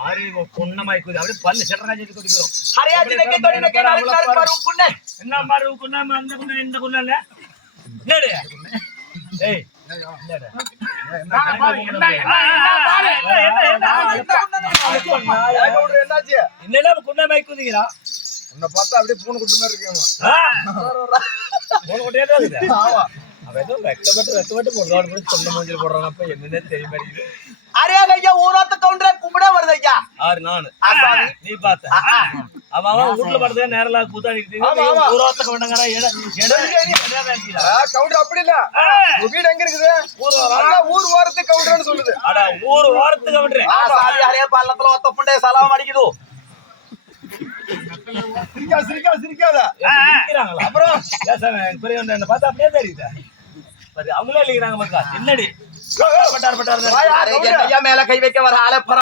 ஆரிவோ குன்னமாய்க்குது அப்படியே பல்லு செட்டரா ஜெயித்து கொடிக்கிறோம் ஹரியாஜினக்கே தொடினக்கே நாளைக்கு பாரு குண்ணே என்ன மாரு குன்னா அந்த குன்னா இந்த குன்னால என்னடே ஏய் என்னடா என்ன குன்னமாய்க்குதுங்கடா உன்னை பார்த்தா அப்படியே பூனை குட்டி மாதிரி இருக்கேமா பூனை குட்டியே தான் இருக்குது ஆமா அவன் ஏதோ வெக்கப்பட்டு போடுறான் சொந்த மூஞ்சில் போடுறானப்ப என்னன்னே தெரிய மாட்டேங்குது அரியாக ஐயா ஊராத்த கவுண்டரே கும்பிட வருது ஐயா ஆறு நானு நீ பார்த்த அவன் வீட்டுல படுத்த நேரலா கூத்தாடிட்டு ஊராத்த கவுண்டங்கடா கவுண்டர் அப்படி இல்ல வீடு எங்க இருக்குது ஊர் ஓரத்து கவுண்டர்னு சொல்லுது அடா ஊர் ஓரத்து கவுண்டர் ஹரியா பள்ளத்துல ஒத்த புண்டை சலாம் அடிக்குது சிரிக்காத அப்புறம் என்ன பார்த்தா அப்படியே தெரியுது அவங்களே இல்லைங்கிறாங்க மக்கா என்னடி பட்டார் மேல கை வைக்க வர ஆளை